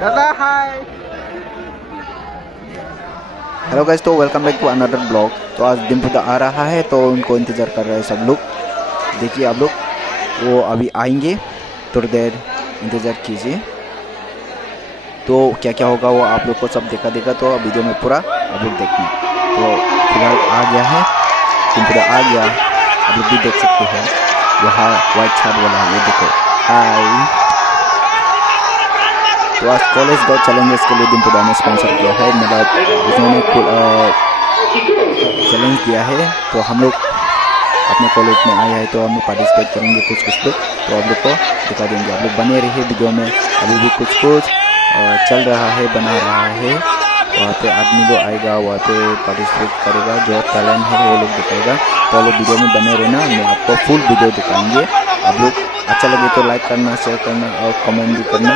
दादा hi. Hello guys, तो welcome back to another blog. तो आज डिम्पू आ रहा है तो उनको इंतज़ार कर रहे हैं सब लोग। देखिए आप लोग, वो अभी आएंगे, थोड़ी देर इंतज़ार कीजिए। तो क्या क्या होगा वो आप लोग को सब देखा देगा, तो वीडियो में पूरा आप लोग देखना। तो फिलहाल आ गया है, डिम्पू आ गया, आप लोग भी देख सकते हैं। वहाँ वाइट शर्ट वाला ये देखो, हाय। तो आज कॉलेज गो चैलेंजेस के लिए डिम्पू ने स्पॉन्सर किया है, मतलब उसने चैलेंज दिया है। तो हम लोग अपने कॉलेज में आए हैं, तो हम लोग पार्टिसिपेट करेंगे कुछ लोग, तो आप लोग को दिखा देंगे। आप लोग बने रहिए वीडियो में। अभी भी कुछ चल रहा है, बना रहा है। वहाँ पे आदमी लोग आएगा, वहाँ पे पार्टिसिपेट करेगा, जो टैलेंट है वो लोग दिखाएगा। तो आप लोग वीडियो में बने रहना, मैं आपको फुल वीडियो दिखाएंगे। आप लोग अच्छा लगे तो लाइक करना, शेयर करना और कमेंट भी करना,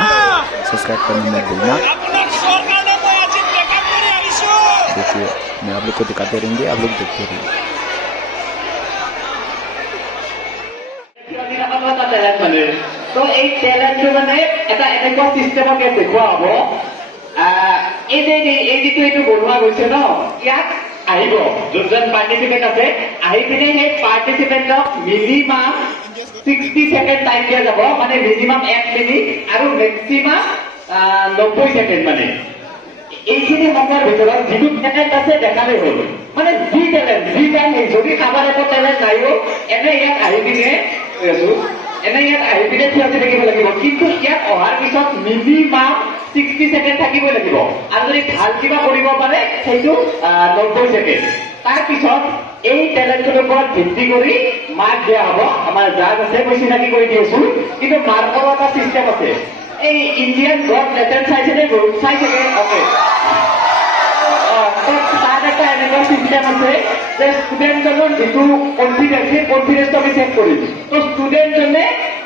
सब्सक्राइब करना मत भूलना। देखिए मैं आप लोग को दिखाते रहेंगे, आप लोग देखते रहिए। तो एक टैलेंट মানে এটা এনেকুৱা সিস্টেমকে দেখুৱা হ'ব। এই যিটো এইটো বনোৱা গৈছে ন, ইয়াত আহিব যোনজন পাৰ্টিচিপেণ্ট আছে, আহি পিনে সেই পাৰ্টিচিপেণ্টক মিনিমাম 60 সেকেন্ড টাইম দিয়া যাব, মানে মিনিমাম 1 মিনিট আৰু মেক্সিমাম 90 সেকেন্ড। মানে এইখিনি সময়ৰ ভিতৰত যিটো ট্যালেন্ট আছে দেখালে হ'ল। মানে যি ট্যালেন্ট যদি কাৰোবাৰ একো ট্যালেন্ট নাইও, এনে ইয়াত আহি পিনে এনে ইয়াত আহি পিনে থিয়তি থাকিব লাগিব। কিন্তু ইয়াত অহাৰ পিছত মিনিমাম 60 সেকেন্ড থাকিবই লাগিব, আৰু যদি ভাল কিবা কৰিব পাৰে সেইটো 90 সেকেন্ড। তাৰপিছত এই ট্যালেন্টৰ ওপৰত ভিত্তি কৰি মাৰ্ক দিয়া হ'ব। আমাৰ জাজ আছে, মই চিনাকি কৰি দি আছো। কিন্তু মাৰ্কৰ এটা চিষ্টেম আছে। এই ইণ্ডিয়ান গড লেটেন চাইছেনে? চাইছেনে? অ'কে। তাত এটা এনেকুৱা চিষ্টেম আছে যে ষ্টুডেণ্টজনৰ যিটো কনফিডেন্স, সেই কনফিডেন্সটো আমি চেক কৰিম। তো ষ্টুডেণ্টজনে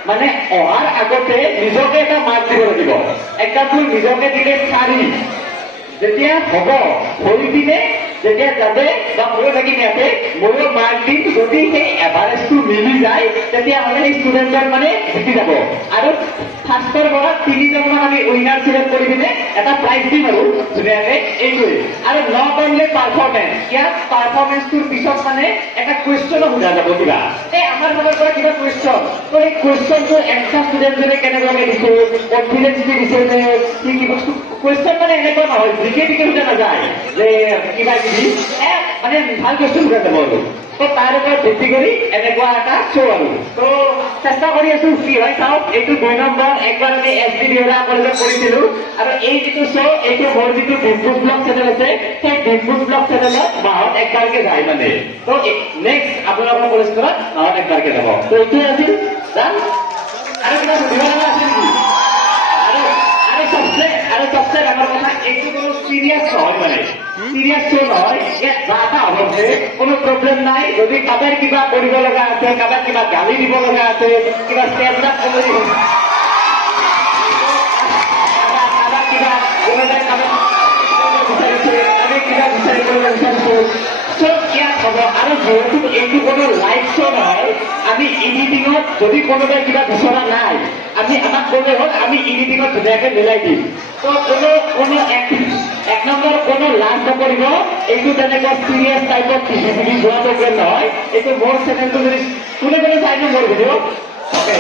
মানে অহাৰ আগতে নিজকে এটা মাৰ্ক দিব লাগিব। এক্সাম্পল নিজকে দিলে 4, যেতিয়া হ'ব হৈ পিনে যেতিয়া যাবে বা ময়ো থাকিম ইয়াতে, ময়ো মাৰ্ক দিম। যদি সেই এভাৰেজটো মিলি যায় তেতিয়াহ'লে সেই ষ্টুডেণ্টজন মানে জিকি যাব। আৰু ফাৰ্ষ্টৰ পৰা 3জনমান আমি উইনাৰ চিলেক্ট কৰি পিনে এটা প্ৰাইজ দিম আৰু ধুনীয়াকে। এইটোৱে আৰু নট অনলি পাৰফৰ্মেঞ্চ, ইয়াত পাৰফৰ্মেঞ্চটোৰ পিছত মানে এটা কুৱেশ্যনো সোধা যাব। কিবা এই আমাৰ ফালৰ পৰা কিবা কুৱেশ্যন, তো সেই কুৱেশ্যনটো এক্সট্ৰা ষ্টুডেণ্টজনে কেনেকুৱাকে দিছে, কনফিডেন্স দি দিছে নে কি কি বস্তু। কুৱেশ্যন মানে এনেকুৱা নহয় জিকে টিকে সোধা নাযায় যে কিবা কিবি, মানে ভাল কুৱেশ্যন সোধা যাব আৰু। তো তাৰ ওপৰত ভিত্তি কৰি এনেকুৱা এটা শ্ব' আৰু। তো চেষ্টা কৰি আছো কি হয় চাওক। এইটো 2 নম্বৰ, একবাৰ আমি SB দেউৰা কলেজত কৰিছিলো। আৰু এই যিটো শ্ব', এইটো মোৰ যিটো ডিম্পুজ ব্লগ চেনেল আছে, সেই ডিম্পুজ ব্লগ চেনেলত মাহত একবাৰকে যায় মানে। তো নেক্সট আপোনালোকৰ কলেজখনত মাহত একবাৰকে যাব। তো এইটোৱে আছিল যাম। আৰু কিবা সুধিব লগা আছিল নেকি? আৰু সবচে ডাঙৰ কথা, এইটো কোনো চিৰিয়াছ নহয়, মানে চিৰিয়াছ শ্ব' নহয়। ইয়াত যাতা হ'ব, কোনো প্ৰব্লেম নাই। যদি কাবাৰ কিবা কৰিব লগা আছে, কাবাৰ কিবা গালি দিব লগা আছে, কিবা ষ্টেণ্ড আপ কমেডি আৰু যেহেতু এইটো কোনো লাইভ শ্ব' নহয়, আমি এডিটিঙত যদি কোনোবাই কিবা বিচৰা নাই, আমি আমাক ক'লে হ'ল, আমি এডিটিঙত ধুনীয়াকে মিলাই দিম। তো কোনো 1 নম্বৰ কোনো লাজ নকৰিব। এইটো তেনেকুৱা চিৰিয়াছ টাইপত টিভি যোৱা প্ৰগ্ৰেম নহয়। এইটো মোৰ চেনেলটো যদি কোনে চাইনো মোৰ ভিডিঅ', অ'কে,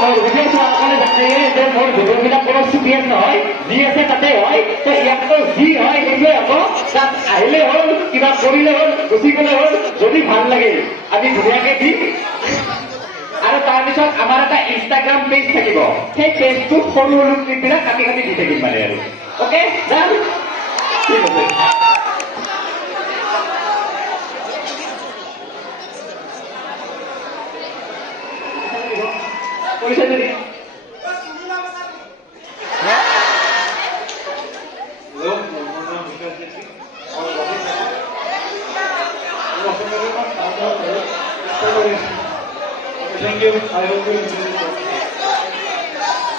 মোৰ ভিডিঅ' চোৱা কাৰণে জানে যে মোৰ ভিডিঅ'বিলাক কোনো চিৰিয়াছ নহয়, যি আছে তাতে হয়। তো ইয়াততো যি হয় সেইটোৱে হ'ব। তাত আহিলে হ'ল, কিবা কৰিলে হ'ল, গুচি গ'লে হ'ল। যদি ভাল লাগে আমি ধুনীয়াকে দিম। আৰু তাৰপিছত আমাৰ এটা ইনষ্টাগ্ৰাম পেজ থাকিব, সেই পেজটোত সৰু সৰু ক্লিপবিলাক কাটি কাটি দি থাকিম মানে আৰু। অ'কে যাম, ঠিক আছে। পইচা যদি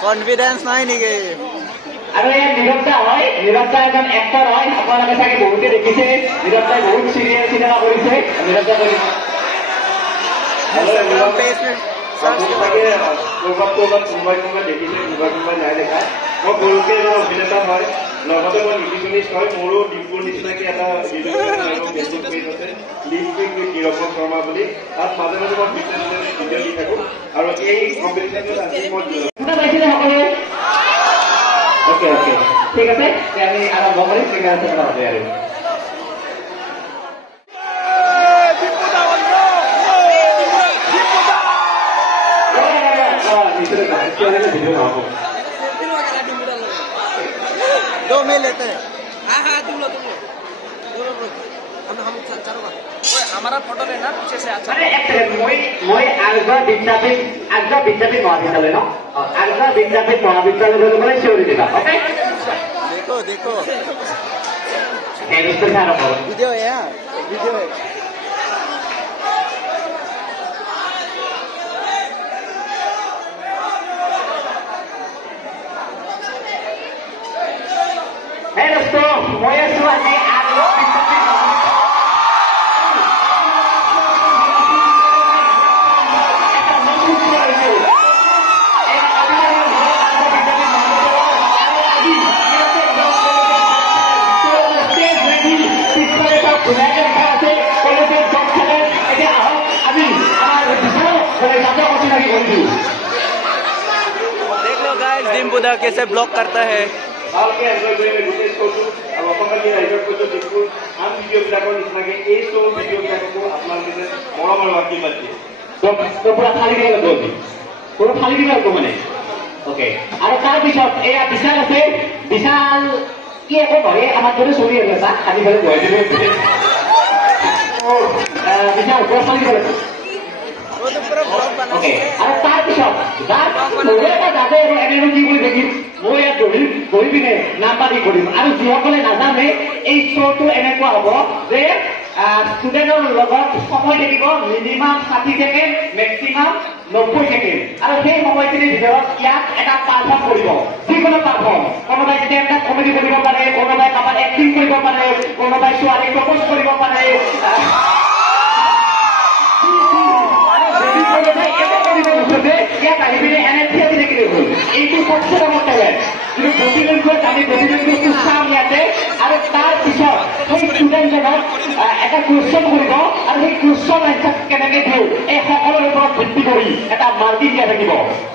কনফিডেন্স নাই নেকি? আৰু ইয়াত নীৰৱ হয়, নীৰৱ এজন এক্টৰ হয়। আপোনালোকে চাগে বহুতে দেখিছে, নীৰৱ বহুত চিৰিয়েল চিনেমা কৰিছে। নীৰৱ इंस्टाग्राम पेज में सर्च চাগে ক'ৰবাত কোনোবাই দেখিছে কোনোবাই নাই দেখা মই সৰুকে এজন অভিনেতা হয় লগতে মই নিউট্ৰিচনিষ্ট হয় মোৰো ডিম্পুৰ নিচিনাকে এটা ফেচবুক পেজ আছে লিভিং উইথ নিৰৱন শৰ্মা বুলি তাত মাজে মাজে মই ভিডিঅ' দি থাকোঁ আৰু এই কম্পিটিশ্যনটোত আজি মই পাইছিলে সকলোৱে অ'কে অ'কে ঠিক আছে আমি আৰম্ভ কৰিম ঠিক আছে আৰু दो में लेते हैं हाँ तुम लो हम चारों का हमारा फोटो लेना पीछे से अच्छा মই আগ্ৰা বিদ্যাপীঠ মহাবিদ্যালয় ন আগ্ৰা বিদ্যাপীঠ মহাবিদ্যালয় বলে চিঞৰি দিবা ওকে देखो আৰম্ভ वीडियो है यार वीडियो है Hey दोस्तों মই আছো আজি আগ্ৰা देख लो गाइस डिम्पुदा कैसे ब्लॉक करता है ভালকে এনজয় কৰি গোটেই শ্ব'টো আৰু অসমবাসী ৰাইজৰ কৈছোঁ ডিম্পুৰ আন ভিডিঅ'বিলাকৰ নিচিনাকৈ এই শ্ব' ভিডিঅ'বিলাককো আপোনালোকে মৰম আৰু আশীৰ্বাদ দিয়ে তো পুৰা ফালি দিব লাগিব পুৰা ফালি দিব লাগিব মানে অ'কে আৰু তাৰপিছত এয়া বিশাল আছে বিশাল কি একো নহয় আমাৰ দৰে চলি আছে তাক খালি ফালি বহাই দিব বিশাল পুৰা ফালি দিব লাগিব Okay. আৰু তাৰপিছত যাতে এনেকৈ কি কৰি দেখিম মই ইয়াত বহি পিনে নাম পাতি কৰিম আৰু যিসকলে নাজানে এই শ্ব'টো এনেকুৱা হ'ব যে ষ্টুডেণ্টৰ লগত সময় থাকিব মিনিমাম 60 ছেকেণ্ড মেক্সিমাম 90 ছেকেণ্ড আৰু সেই সময়খিনিৰ ভিতৰত ইয়াত এটা পাৰফৰ্ম কৰিব যিকোনো পাৰফৰ্ম কোনোবাই ষ্টেণ্ড আপ কমেডি কৰিব পাৰে কোনোবাই কাৰোবাৰ এক্টিং কৰিব পাৰে কোনোবাই ছোৱালী প্ৰপ'জ কৰিব পাৰে ইয়াত আহি পিনে এনে থিয় দি থাকিলে হ'ল এইটো সবচে ডাঙৰ টেলেণ্ট কিন্তু প্ৰতিযোগিতাত আমি প্ৰতিযোগিতাটো চাম ইয়াতে আৰু তাৰপিছত সেই ষ্টুডেণ্টজনক এটা কুৱেশ্যন কৰিব আৰু সেই কুৱেশ্যন এনচাৰ কেনেকৈ দিওঁ এই সকলোৰে ওপৰত ভিত্তি কৰি এটা মাৰ্কিং দিয়া থাকিব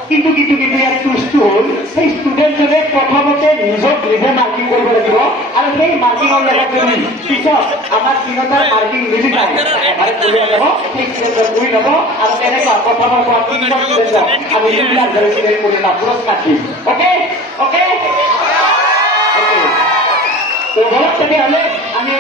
কিন্তু ইয়াত টুইষ্টটো হ'ল সেই ষ্টুডেণ্টজনে প্ৰথমতে নিজক নিজে মাৰ্কিং কৰিব লাগিব আৰু সেই মাৰ্কিঙৰ লগত যদি পিছত আমাৰ তিনিটাৰ মাৰ্কিং মিলি যায় এবাৰে কৰি যাব সেই ষ্টুডেণ্টজন কৰি ল'ব আৰু তেনেকুৱা প্ৰথমৰ পৰা তিনিজন ষ্টুডেণ্টক আমি যিবিলাক ধৰি কৰি এটা পুৰস্কাৰ দিম অ'কে অ'কে অ'কে তো বলক তেতিয়াহ'লে আমি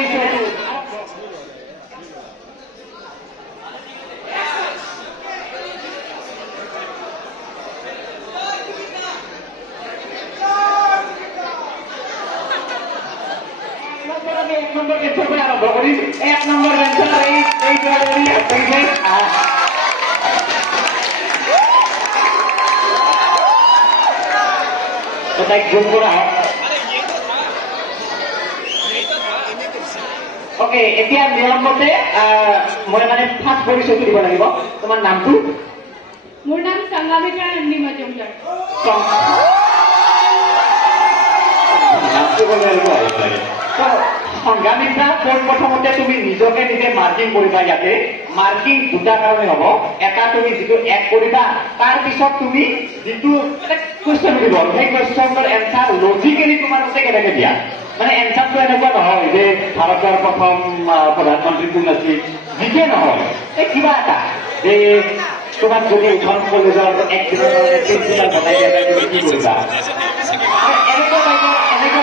এক নম্বর এনসার করে আরম্ভ করি এক নম্বর এনসার তাই যোগ করা হয় ওকে এতিয়া নিয়মমতে মই মানে ফাৰ্ষ্ট পৰিচয়টো দিব লাগিব তোমাৰ নামটো মোৰ নাম সংগামিত্ৰা নন্দী মজুমদাৰ নামটো ক'লে আহিব লাগে সংগামিত্ৰা প্ৰথমতে তুমি নিজকে নিজে মাৰ্কিং কৰিবা ইয়াতে মাৰ্কিং দুটা কাৰণে হ'ব এটা তুমি যিটো এড কৰিবা তাৰপিছত তুমি যিটো কুৱেশ্যন দিব সেই কুৱেশ্যনটোৰ এনচাৰ লজিকেলি তোমাৰ মতে কেনেকৈ দিয়া মানে এনচাৰটো এনেকুৱা নহয় যে ভাৰতৰ প্ৰথম প্ৰধানমন্ত্ৰী কোন আছিল যিকে নহয় এই কিবা এটা যে তোমাক যদি এখন কলেজৰ একদিনৰ প্ৰিন্সিপাল বনাই দিয়া তুমি কি কৰিবা এনেকুৱা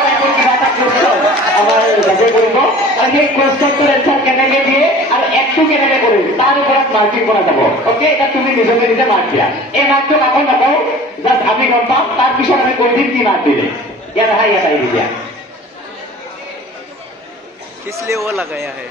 টাইপৰ কিবা এটা কুৱেশ্যন আমাৰ যাতে কৰিব আৰু সেই কুৱেশ্যনটোৰ এনচাৰ কেনেকৈ দিয়ে আৰু একটো কেনেকৈ কৰিম তাৰ ওপৰত মাৰ্কিং কৰা যাব অ'কে এতিয়া তুমি নিজকে নিজে মাৰ্ক দিয়া এই মাৰ্কটো কাকো নকওঁ জাষ্ট আমি গম পাম তাৰপিছত আমি কৈ দিম কি মাৰ্ক দিলে ইয়াত আহি দিয়া इसलिए वो लगाया है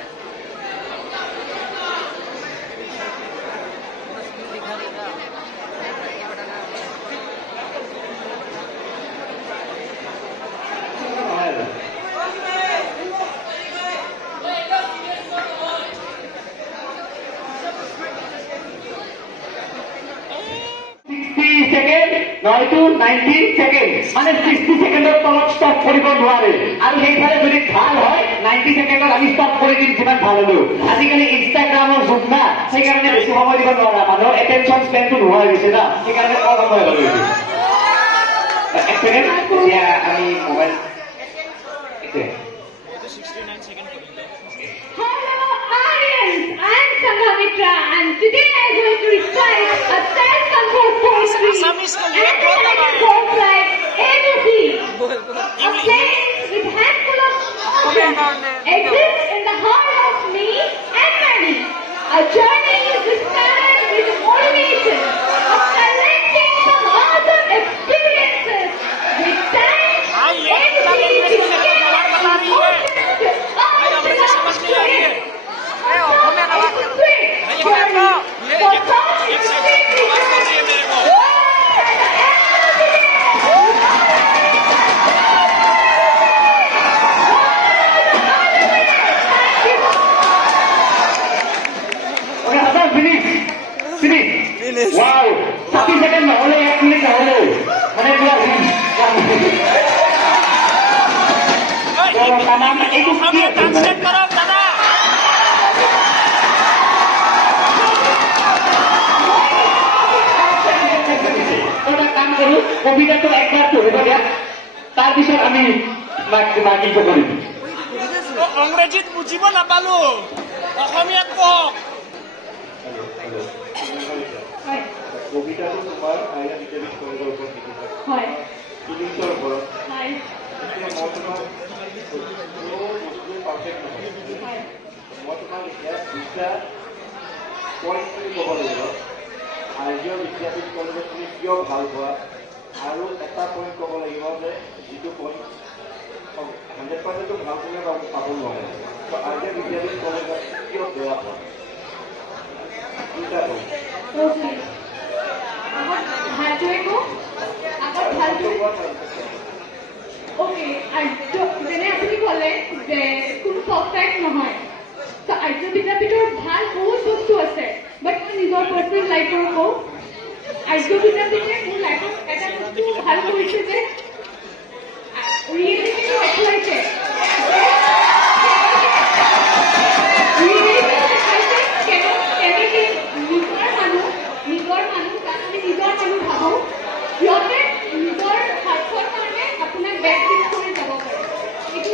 নহয়তো 90 সেকেন্ড মানে 60 সেকেন্ডৰ তলত ষ্টপ কৰিব নোৱাৰে আৰু সেইফালে যদি ভাল হয় 90 সেকেন্ডত আমি ষ্টপ কৰি দিম যিমান ভাল হলো আজিকালি ইনষ্টাগ্ৰামৰ যুগ না সেইকাৰণে বেছি সময় দিব নোৱাৰা মানুহৰ এটেনশ্যন স্পেনটো নোহোৱা হৈ গৈছে না সেইকাৰণে কম সময় হৈ গৈছে এক সেকেন্ড এতিয়া আমি mobile Hello, Aryans! I'm Sanghamitra, and today I'm going to recite a self-controlled poetry and quote like ABC. A plane with handful of oceans exists in the heart of me and many. A journey inspired with motivation of collecting some awesome experiences with time, energy, to get Wow, 30 second na hole, 1 minute na hole. Mana pula win. Kalau tanam itu dia translate karo dada. Kita কাম কৰো কবিতাটো একবাৰ পঢ়িব দিয়া তাৰ পিছত আমি মাকি কৰিম ইংৰাজীত বুজিব নাপালো অসমীয়াত কওক কবিতাটো তোমাৰ আইয়া বিদ্যালয় কলেজৰ ওপৰত লিখিছা হয় ফিলিংছৰ ওপৰত হয় এতিয়া মই তোমাৰ পাৰফেক্ট নহয় মই তোমাৰ এতিয়া দুটা পইণ্ট ক'ব লাগিব আৰ্য বিদ্যাপীঠ কলেজত তুমি কিয় ভাল পোৱা আৰু এটা পইণ্ট ক'ব লাগিব যে যিটো পইণ্ট 100% ভাল কোনে পাব নোৱাৰে তো আৰ্য বিদ্যাপীঠ কলেজত কিয় বেয়া পোৱা দুটা পইণ্ট Okay, যেনে আপুনি ক'লে যে কোনো পাৰফেক্ট নহয় তো আৰ্য বিদ্যাপীঠৰ ভাল বহুত বস্তু আছে বাট মই নিজৰ পাৰ্চনেল লাইফৰ কওঁ আৰ্য বিদ্যাপীঠে মোৰ লাইফত এটা বস্তু ভাল কৰিছে যে ৰিয়েলিটিটো দেখুৱাইছে কেনেকৈ নিজৰ মানুহ তাত আমি নিজৰ মানুহ ভাবোঁ সিহঁতে নিজৰ স্বাৰ্থৰ কাৰণে আপোনাক বেক পিছ কৰি যাব পাৰে এইটো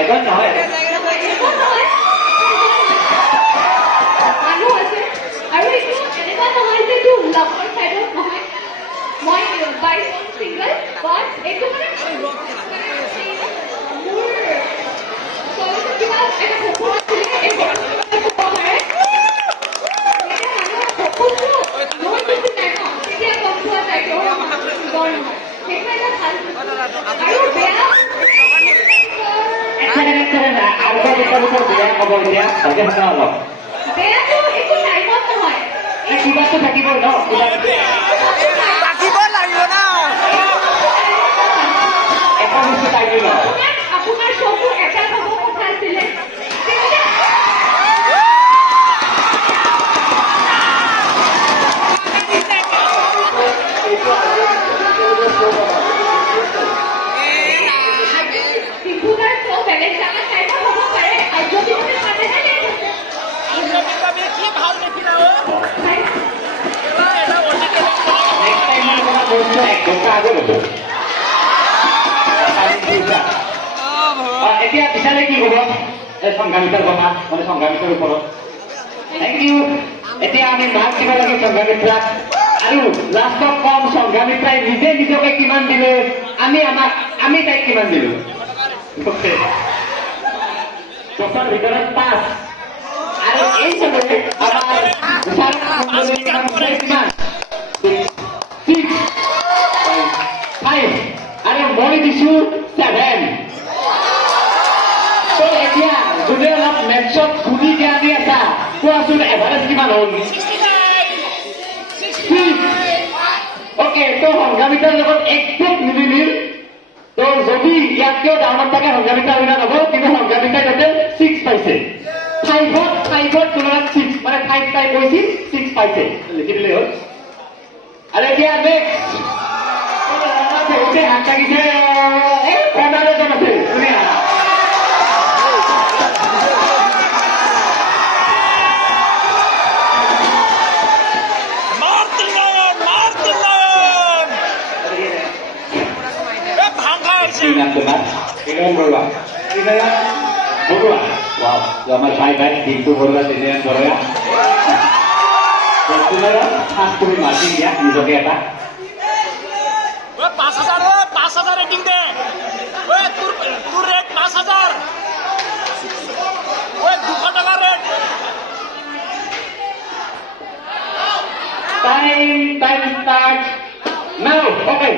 এজন নহয় মানুহ আছে আৰু এইটো এনেকুৱা নহয় যে এইটো লাভৰ চাইডত নহয় মই বাই ছিংগল বাট এইটো মানে মোৰ কিবা এটা সপোন আছিলে এই সপোনটো পাৰে সপোনটো মোৰ কিছু নাই ন তেতিয়া গম পোৱা যায় বৰ নহয় সেইটো এটা ভাল আৰু বেয়া বেয়াটো একো টাইমত নহয় কিবাটো থাকিবই ন ৰাখিব লাগিব না এটা বস্তু টাইমে ন আপোনাৰ চকু এটা হ'ব কথা আছিলে ডিব্ৰুগড় চব বেলেগ জাগাত টাইমত হ'ব পাৰে আৰু যদি মানে মানুহে কি ভাল দেখিলা এতিয়া পিছালে কি হ'ব সংঘামিতাৰ কথা মানে সংঘামিতাৰ ওপৰত থেংক ইউ এতিয়া আমি মাক দিব লাগে সংঘামিত্ৰাক আৰু লাষ্টত কম সংঘামিত্ৰাই নিজে নিজকে কিমান দিলে আমি তাইক কিমান দিলো দহৰ ভিতৰত 5 আৰু এই সময়ে আমাৰ কিমান 6 5 মই দিছোঁ 7 তো এতিয়া যোনে অলপ মেথছত ঘূৰি জ্ঞানী আছা কোৱাচোন এভাৰেজ কিমান হ'ল অ'কে তো সংঘামিতাৰ লগত একদম মিলিমিল তো যদি ইয়াতকেও ডাউনত থাকে সংঘামিতা উইনাৰ হ'ব কিন্তু সংঘামিতাই টোটেল 6 পাইছে 5ত তুলনাত 6 মানে 5 তাই কৈছিল 6 পাইছে লিখি দিলে হ'ল আৰু এতিয়া নেক্সট বহুতে হাত লাগিছে কৰ্ণাৰ এজন আছে ধুনীয়া আমার ভাই ভাই কিন্তু বড়া দিলেন বড়া তুমি মাতি দিয়া নিজকে এটা 5,000 রেটিং দে তোর রেট 5,000 200 টাকা rate time start now okay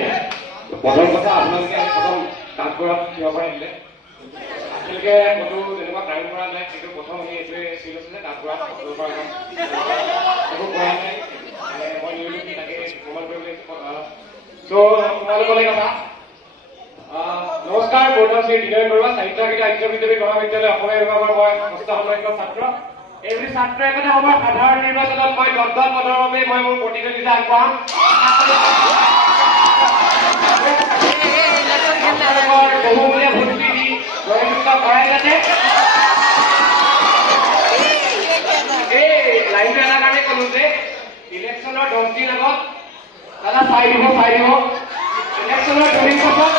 প্রথম কথা আপনাদেরকে প্রথম কাজ করা কিবা করে দিলে আজকে কত যেনেকুৱা টাইম কৰা নাই কিন্তু প্ৰথম আমি এইটোৱে চিৰিয়াছ আছে কাজ কৰা একো কৰা নাই মই নিউলি তাকে প্ৰমাণ কৰিবলৈ তো তোমালোকলৈ কথা নমস্কাৰ বৰ্তমান শ্ৰী ডিনাৰ বৰুৱা সাহিত্য আৰ্য বিদ্যাপীঠ মহাবিদ্যালয় অসমীয়া বিভাগৰ মই ষষ্ঠ ষাণ্মাসিকৰ ছাত্ৰ এইবুলি ছাত্ৰ এখনে সময়ত সাধাৰণ নিৰ্বাচনত মই 10 পদৰ বাবে মই মোৰ প্ৰতিদ্বন্দ্বিতা আগবঢ়াম বহুমূলীয়া ভোটটি দি জয়যুক্ত কৰাই যাতে এই লাইনটো এটাৰ কাৰণে ক'লো যে ইলেকশ্যনৰ 10 দিন আগত দাদা চাই দিব ইলেকশ্যনৰ 2 দিন পাছত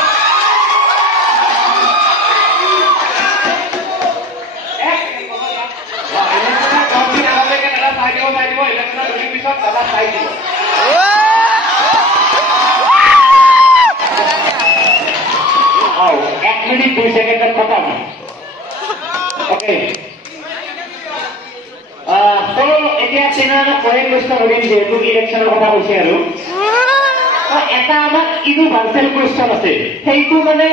ইলেকশ্যনৰ 2 দিন পিছত দাদা চাই দিব এক মিনিট 2 সেকেন্ডত খতম ওকে তো এতিয়া চেনেলত পঢ়ে প্ৰশ্ন কৰিম যেহেতু ইলেকশ্যনৰ কথা কৈছে আৰু এটা আমাৰ ইউনিভাৰ্চেল কুৱেশ্যন আছে সেইটো মানে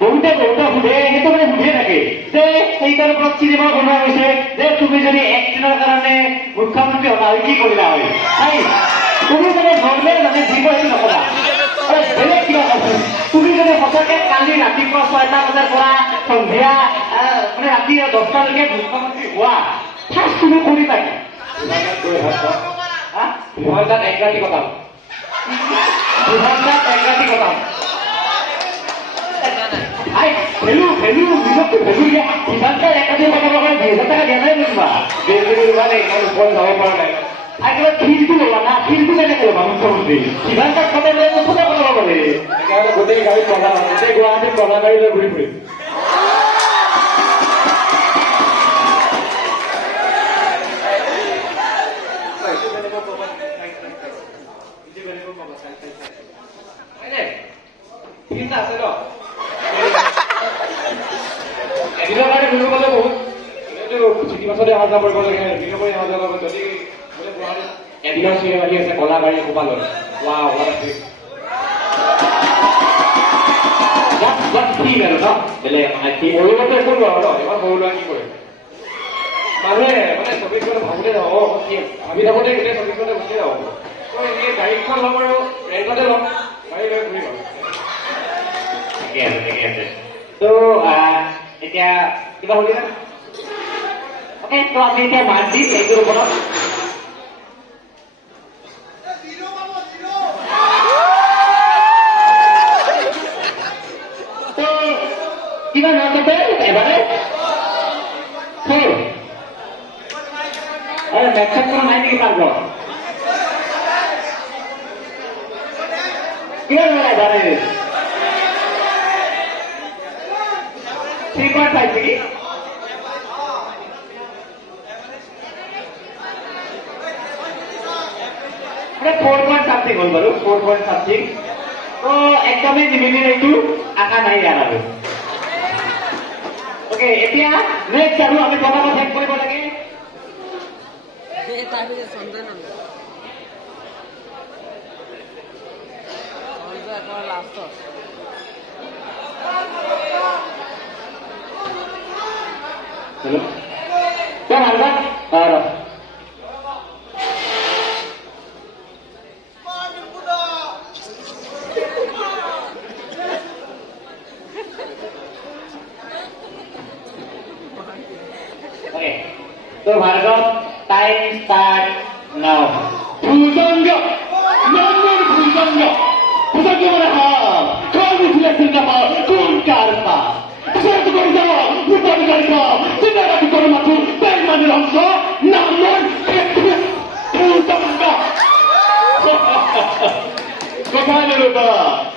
বহুতে সোধে সেইটো মানে সুধে থাকে যে সেইটাৰ ওপৰত চিনেমা বনোৱা হৈছে যে তুমি যদি একদিনৰ কাৰণে মুখ্যমন্ত্ৰী হ'লা হয় কি কৰিলা হয় তুমি মানে নৰ্মেল মানে জীৱ সেইটো নকৰা বেলেগ কিবা কথা তুমি যদি সঁচাকে কালি ৰাতিপুৱা 6টা বজাৰ পৰা সন্ধিয়া মানে ৰাতি 10টালৈকে মুখ্যমন্ত্ৰী হোৱা ফাৰ্ষ্ট তুমি কৰি পাই দুঘণ্টাত এক ৰাতি কটাম ভেলু নিজকে ভেলু দিয়া সিদ্ধান্ত একাধিক কটাব কাৰণে 2,000 টকা দিয়া নাই নেকি বা ইমান ওপৰত যাব পৰা নাই আগে ফিল্ডটো ল'বা না ফিল্ডটো কেনেকৈ ল'বা মুখ্যমন্ত্ৰী সিদ্ধান্ত কটাই লৈ কোনে কটাব পাৰে গোটেই গাড়ীত কটা গোটেই গুৱাহাটীত কটা গাড়ী লৈ ঘূৰি ফুৰিম আছে ন এদিনৰ কাৰণে ঘূৰিব গ'লে বহুত চিটি বাছতে অহা যোৱা কৰিব লাগে এদিনৰ কৰি অহা যোৱা কৰিব যদি বোলে গুৱাহাটীত এদিনৰ চিৰি আহি আছে কলা গাড়ী সোপা লৈ ঠিক আৰু ন বেলেগ সৰুতে একো নোৱাৰো ন ইমান সৰু ল'ৰা কি কৰে মানুহে মানে 24 ঘণ্টা ভাবোতে যাব ভাবি থাকোঁতে গোটেই 24 ঘণ্টা গুচি যাব এনেই গাড়ীখন ল'ম আৰু ৰেণ্টতে ল'ম গাড়ী লৈ ঘূৰিম আৰু ঠিকে আছে তো এতিয়া কিবা হ'ল না ওকে তো আমি এতিয়া মাত দিম এইটোৰ ওপৰত তো কিমান হ'ল এবাৰে 4 আৰু মেথছত কোনো নাই নেকি পাৰব কিমান হ'ল এবাৰে 3.5 নেকি মানে 4 point something হ'ল বাৰু 4 point something তো একদমেই নিমিলিল এইটো আশা নাই ইয়াৰ আৰু ওকে এতিয়া নেক্সট আৰু আমি কথা শেষ কৰিব লাগে Hello? Come on, come. Okay. So, Bhargav, time start now. Bhujanga! Number Bhujanga! Bhujanga mana ha! Kau mutila singa ha! Kun karpa! Bhujanga tu kau jawa! Lupa tu karpa! Singa tu kau matu! Pen mani ramsa! Number Bhujanga! Kopai na lupa!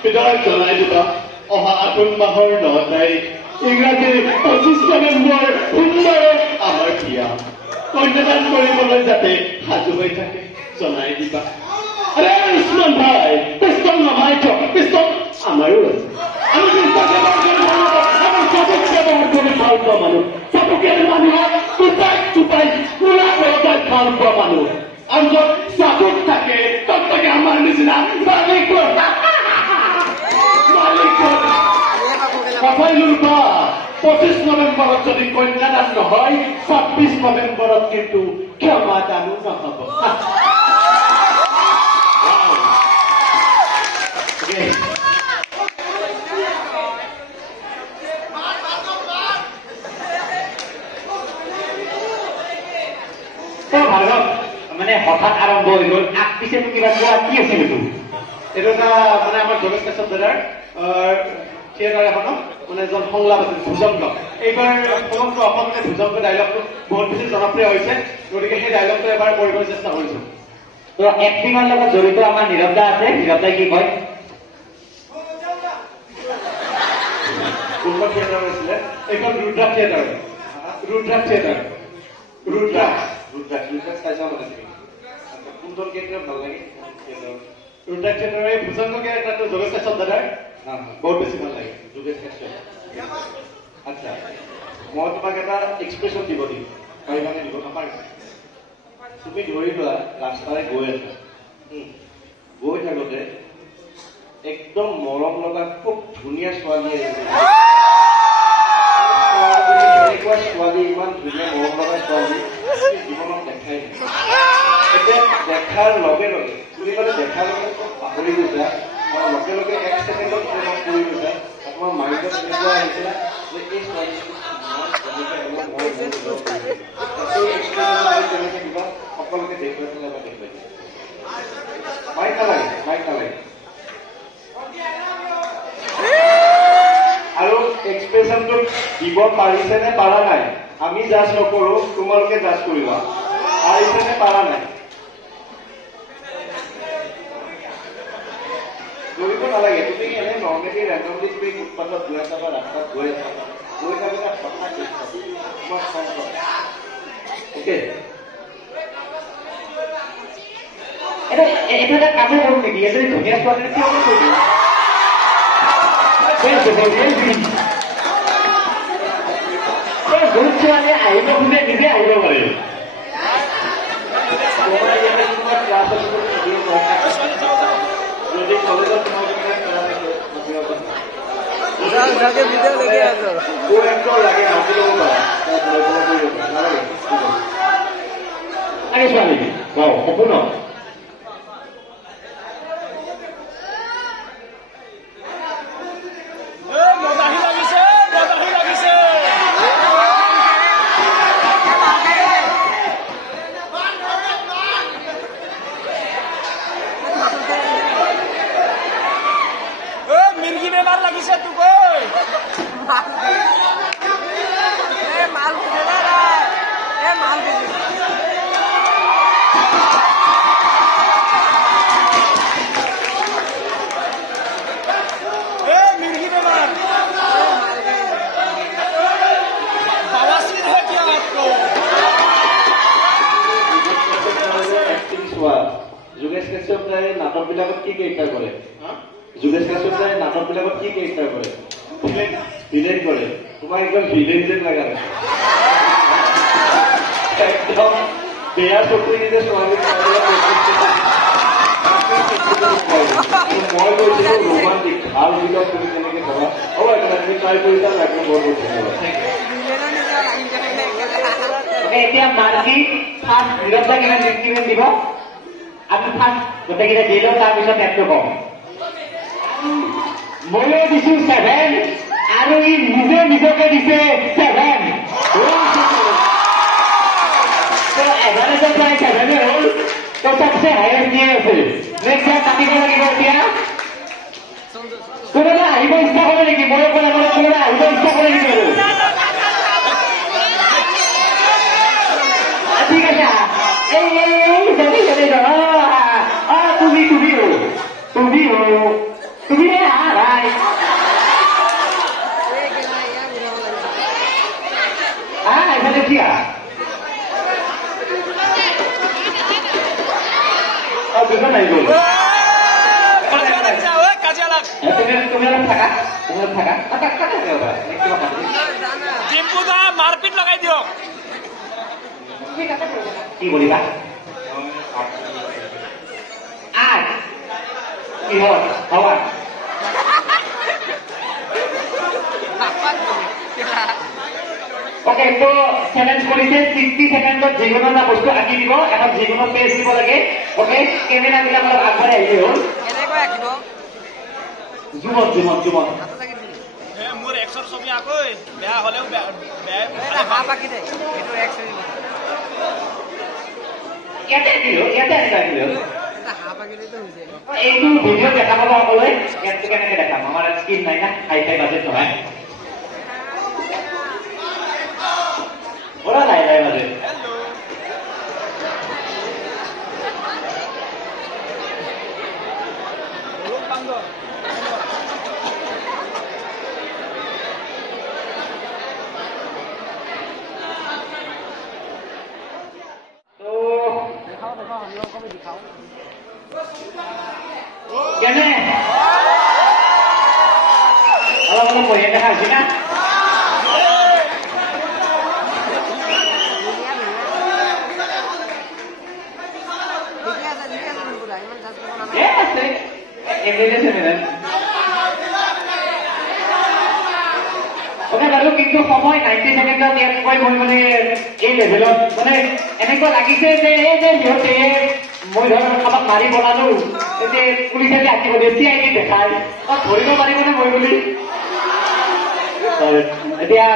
Pidai chalai lupa! Oha atun mahar natai! ইংৰাজী 25 নৱেম্বৰ সোমবাৰে আমাৰ বিয়া কন্যাদান কৰিবলৈ যাতে সাজু হৈ থাকে জনাই দিবা আৰে উছমান ভাই পিস্তল নমাই থ পিস্তল আমাৰো আছে আমি পিস্তল আমাৰ চবকে ব্যৱহাৰ কৰি ভাল পোৱা মানুহ চবকে মানুহক টুপাই পুৰা বজাই ভাল পোৱা মানুহ আৰু য'ত চাবুক থাকে তত থাকে আমাৰ নিচিনা মালিকৰ Kapailupa, 25 November jadi konyaan nohai, 26 November itu kiamatan nahab. Oke. So Bhargav, মানে হঠাৎ আৰম্ভ হৈ গ'ল আগ পিছে কিবা কি আছিল এইটো এটা মানে আমাৰ যোগেশ কাশ্যপ দাদাৰ থিয়েটাৰ এখনত মানে এজন সংলাপ আছিল ভুজংগ এইবাৰ সমগ্ৰ অসমতে ভুজংগ ডাইলগটো বহুত বেছি জনপ্ৰিয় হৈছে গতিকে সেই ডাইলগটো এবাৰ কৰিবলৈ চেষ্টা কৰিছো তো এক্টিঙৰ লগত জড়িত আমাৰ নীৰৱ দা আছে নীৰৱ দাই কি কয় কোনখন থিয়েটাৰ আছিলে এইখন ৰুদ্ৰা থিয়েটাৰ চাইছা মানে কোনখন থিয়েটাৰ ভাল লাগে ৰুদ্ৰা থিয়েটাৰৰ এই ভুজংগ থিয়েটাৰটো যোগেশ কাশ্যপ দাদাৰ बहुत बेसी ভাল লাগে যোগেশ কাশ্যপ আচ্ছা মই তোমাক এটা এক্সপ্ৰেছন দিব দিম পাৰিবানে দিব নাপাৰিবা তুমি ধৰি লোৱা ৰাস্তাৰে গৈ আছা গৈ থাকোঁতে একদম মৰম লগা খুব ধুনীয়া ছোৱালী এনেকুৱা ছোৱালী ইমান ধুনীয়া মৰম লগা ছোৱালী জীৱনত দেখাই নাই এতিয়া দেখাৰ লগে লগে তুমি মানে দেখাৰ লগে পাহৰি গৈছা লগে লগে এক ছেকেণ্ডত মনত পৰি গৈছে তোমাৰ মাইণ্ডত এনেকুৱা আহিছিলে যে এই ছোৱালীটো সকলোকে দেখুৱাই পেলাই বা দেখুৱাই দিয়ে মাইক নালাগে আৰু এক্সপ্ৰেছনটো দিব পাৰিছে নে পাৰা নাই আমি জাজ নকৰো তোমালোকে জাজ কৰিবা পাৰিছে নে পাৰা নাই কৰিব নালাগে তুমি এনে নৰ্মেলি ৰেণ্ডমলি তুমি ফুটপাথত গৈ আছা বা ৰাস্তাত গৈ থাকোঁতে কথা তোমাৰ অ'কে এইটো এটা কামে কৰোঁ নেকি এজনী ধুনীয়া ছোৱালী কিয় কৈ দিওঁ বহুত ছোৱালী আহিব খোজে নিজে আহিব পাৰে যদি কলেজত जाके वीडियो लेके आ जाओ वो एक्टर लगे नाची लोगों का अरे स्वामी वाओ ओपनो যোগেশ কাশ্যপ দাই নাটক বিলাকত কি কেৰেক্টাৰ কৰে যোগেশ কাশ্যপ দাই নাটক বিলাকত কি কেৰেক্টাৰ কৰে ভিলেন কৰে তোমাক একদম ভিলেন যেন লাগা একদম বেয়া চকুৰি নিজে ছোৱালী মই কৈছিলো ৰোমান্টিক ভাল ভিতৰত তুমি কেনেকে কৰা হ'ব এটা তুমি ট্ৰাই কৰিছা একদম বৰ ধন্যবাদ ওকে এতিয়া মাৰ্কিট ফাৰ্ষ্ট নিৰৱতা কিমান দিব আমি ফাৰ্ষ্ট গোটেইকেইটা দি লওঁ তাৰপিছত এপটো কম ময়ো দিছো 7 আৰু ই নিজে নিজকে দিছে 7 তো এভাৰেজৰ প্ৰায় 7 হ'ল তো চবচে হায়েষ্ট দিয়ে আছে নেক্সট ইয়াৰ কাটিব লাগিব এতিয়া কোনোবা আহিব ইচ্ছা কৰে নেকি ময়ো কোনোবা আহিব ইচ্ছা কৰে নেকি ঠিক আছে তুমি ভাই এখানে কি দুজন আহিব তুমি অলপ থাকা ডিম্পুদা মাৰপিট লগাই দিয়ক কি বলিবা কি হয় হওয়া ওকে তো চ্যালেঞ্জ কৰিছে 60 সেকেন্ডত যিকোনো এটা বস্তু আঁকি দিব এখন যিকোনো পেজ দিব লাগে ওকে কেমেৰা বিলাক অলপ আগবাঢ়ি আহিলে হ'ল জুমত মোৰ এক্সৰ ছবি আকৌ বেয়া হলেও ইয়াতে আহিলো এইটো ভিডিঅ' দেখাব সকলোৱে ইয়াতটো কেনেকে দেখাম আমাৰ স্ক্ৰীন নাই না হাই বাজেট নহয় ওৰা লাই বাজে কেনে অলপ অলপ বহি দেখা হৈছে না বাৰু কিন্তু সময় 90 সেকেন্ডত ইয়াত কৈ মই মানে এই লেভেলত মানে এনেকুৱা লাগিছে যে এই যে সিহঁতে মই ধৰ কাবাক মাৰি বনালো এতিয়া পুলিচে যে আঁকিব দিয়ে CID দেখাই ধৰিব পাৰিবনে মই বুলি এতিয়া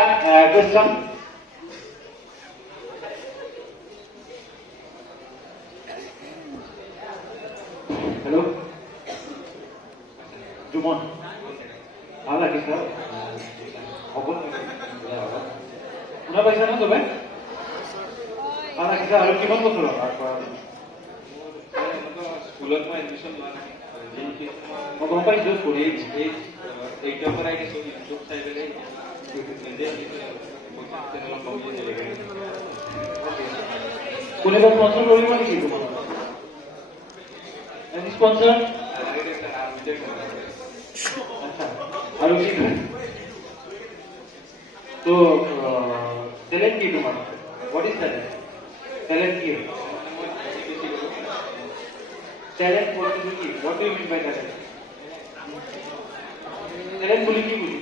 কুৱেশ্যন হেল্ল' জুমন ভাল লাগিছে শুনা পাইছা ন চবে ভাল লাগিছে আৰু কিমান বছৰ স্কুলত মই এডমিশ্যন লোৱা নাই মই গম পাইছো কৰি একদম পৰাই কিছু ইউটিউব চাই পেলাই কোনোবা স্পন্সৰ কৰিব নেকি তোমাৰ স্পন্সৰ আৰু কি তো ট্যালেন্ট কি তোমার হোয়াট ইজ ট্যালেন্ট কি ট্যালেন্ট বলতে কি what do you mean by talent talent বলি কি বুঝি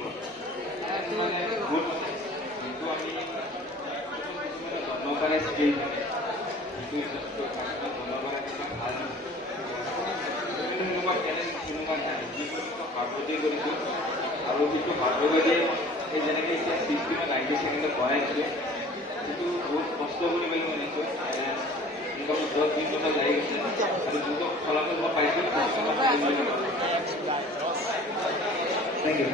আৰু যিটো ভাগ্যবাদী এই যেনেকৈ এতিয়া 90 সেকেন্ডত বনাইছিলে সেইটো বহুত কষ্ট কৰি পেলাই বনাইছোঁ ইনকাম 10 দিন টকা যাই গৈছে আৰু যোনটো ফলাফল মই পাইছোঁ থ্যাংক ইউ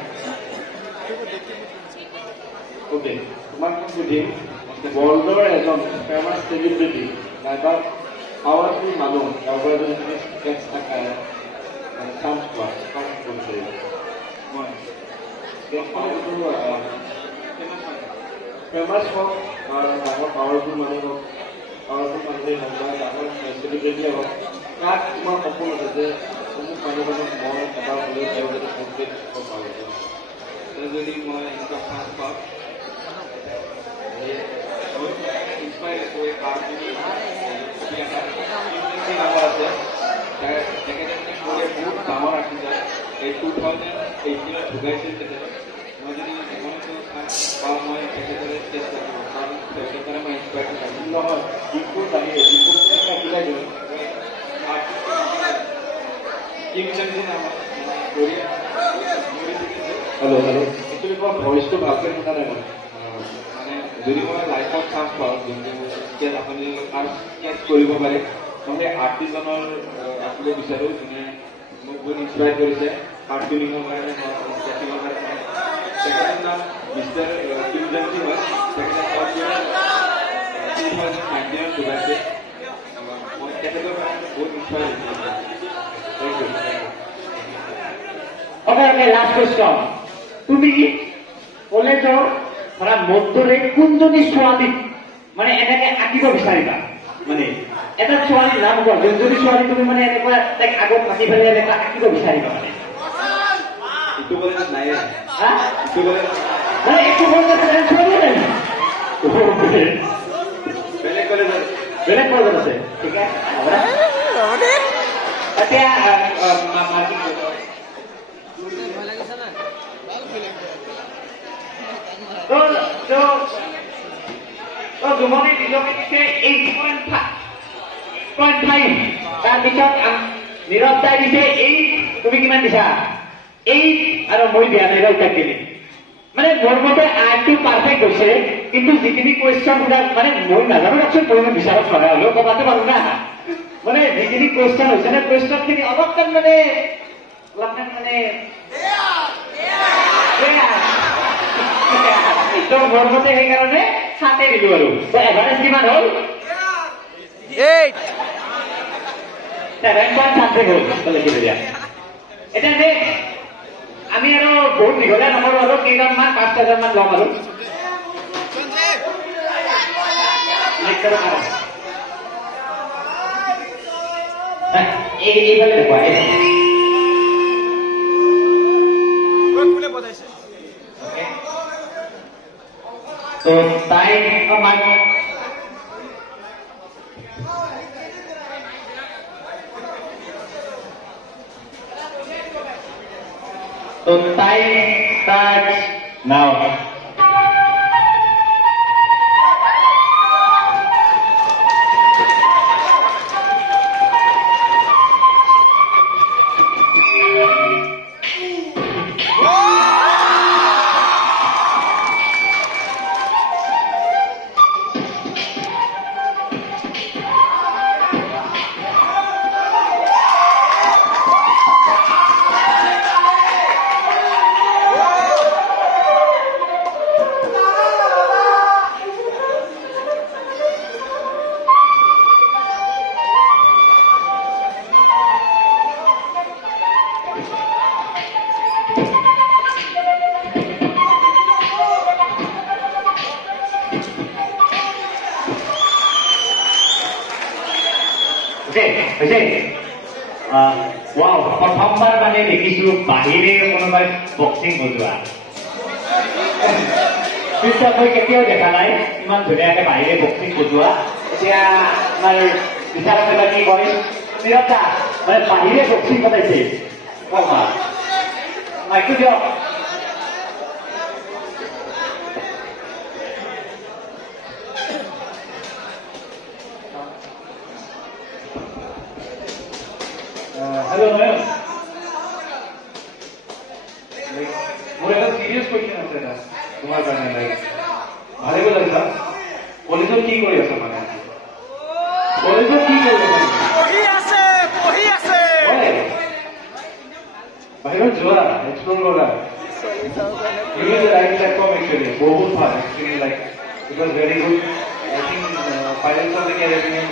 ওকে তোমাক মই সুধিম বৰ্ল্ডৰ এজন ফেমাছ চেলিব্ৰিটি নাইবা পাৱাৰফুল মানুহ তাৰ পৰা যদি তুমি স্কেচ থাকে চান্স পোৱা কাক ফোন কৰিবা মই ফেমাছ হওক বা ডাঙৰ পাৱাৰফুল মানুহ হওক পাৱাৰফুল মানুহেই হওক বা ডাঙৰ চেলিব্ৰিটিয়ে হওক কাক তোমাৰ সপোন আছে যে অমুক মানুহজনক মই এবাৰ হ'লেও তেওঁ যদি কমপ্লিট কৰিব পাৰোঁ যদি মই এনেকুৱা চান্স পাওঁ ইনস্পায়াৰ কৰি কাৰ্ডখিনি নাম্বাৰ আছে তেখেতে সৰুৱে বহুত ডাঙৰ আৰ্টিষ্ট এই 2018 ঢুকাইছিল তেখেতক মই যদি এখনতো চান্স পাওঁ মই তেখেতলৈ চেষ্টা কৰোঁ কাৰণ তেখেতৰে মই নহয় ডিম্পুৰ বাহিৰে ডিম্পুৰ ওলাই গ'ল হেল্ল' হেল্ল' একচুৱেলি মই ভইচটো ভালকৈ শুনা নাই মানে যদি মই লাইফত চান্স পাওঁ যোনটো স্কেচ আপুনি আৰু স্কেচ কৰিব পাৰে মই সেই আৰ্টিষ্টজনৰ ৰাখিব বিচাৰোঁ যোনে মোক বহুত ইনস্পায়াৰ কৰিছে কাৰ্টুনিঙৰ কাৰণে স্কেচিঙৰ কাৰণে তেখেতৰ নাম মিষ্টাৰ কিমজেন্সি হয় তেখেতে 2019 ঢুকাইছে মই তেখেতৰ কাৰণে বহুত ইনস্পায়াৰ হৈছোঁ thank you Okay, last question. তুমি কলেজৰ ধৰা মধ্যৰে কোনজনী ছোৱালী মানে এনেকে আঁকিব বিচাৰিবা মানে এটা ছোৱালীৰ নাম কোৱা যোনজনী ছোৱালী তুমি মানে এনেকুৱা তাইক আগত মাতি পেলাই এনেকুৱা আঁকিব বিচাৰিবা মানে ইটো কলেজত নাই হা ইটো কলেজত মানে একটু বলতে ছোৱালী নাই বেলেগ কলেজত বেলেগ কলেজত আছে ঠিক আছে এতিয়া মাৰ্কিং জুমনি নিজকে দিছে 8.5 তাৰপিছত নীৰৱ দাই দিছে 8 তুমি কিমান দিছা 8 আৰু মই দিয়া নাই উত্তৰ দিলি মানে মোৰ মতে আৰ্টটো পাৰফেক্ট হৈছে কিন্তু যিখিনি কুৱেশ্যন বিলাক মানে মই নাজানো একচুৱেলি মই বিচাৰত নহয় হ'লেও ক'বাতে পাৰো না মানে যিখিনি কুৱেশ্যন হৈছে না কুৱেশ্যন খিনি অলপমান মানে অলপমান মানে মোৰ মতে সেইকাৰণে 7 দিলো আৰু এভাৰেজ কিমান হ'ল 7.5 হ'ল দিয়া এতিয়া আমি আৰু বহুত দীঘলীয়া নকৰো আৰু কেইজনমান 5,000 মান ল'ম আৰু এইফালে দেখুৱা কোনে বজাইছে তো তাই আমাক তো তাই starts now. Wow, প্ৰথমবাৰ মানে দেখিছো বাহিৰে কোনোবাই বক্সিং বজোৱা মই কেতিয়াও দেখা নাই ইমান ধুনীয়াকে বাহিৰে বক্সিং বজোৱা এতিয়া আমাৰ বিচাৰক এবাৰ কি কয় নীৰৱ দা মানে বাহিৰে বক্সিং বজাইছে মাইকটো দিয়ক Hello, ma'am. মোৰ এটা চিৰিয়াছ কুৱেশ্যন আছে এটা তোমাৰ কাৰণে ভালে বোলা কলেজত কি কৰি আছা মানে কলেজত কি কৰি আছা বাহিৰত যোৱা এক্সপ্ল'ৰ কৰা বহুত ভাল actually like it was very good I think pirates of the Caribbean